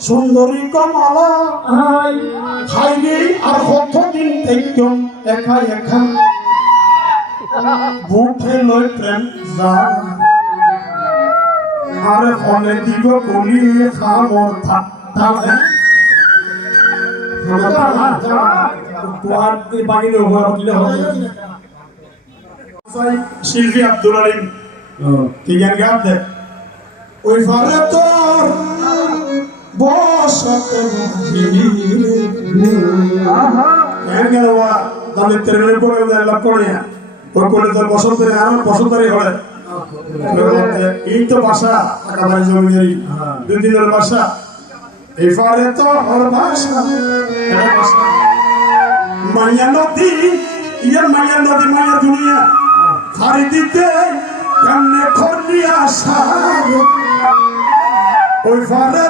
সুন্দরী কমলা হাইরে আর কতদিন থেকে একা একা বুকে লই প্রেম যা আর ফলে দিব গলি খামর থাকে তোমার বাড়ির উপর উঠলে হবে শিল্পী আব্দুল আলিম কি গান গাতে ওই ফারে তোর বসতে গেলবা তাহলে তেরে করে দেলা করে ওই করে তোর বসন্ত রে আমার বসন্ত রে হলে এই তো ভাষা একেবারে জমিদারি দুই দিনের ভাষা এই ফারে তোর ভাষা মায়া নদী ইয়ে মায়া নদী মায়া দুনিয়া খারি দিতে কেমনে করলি আশা ওই ফারে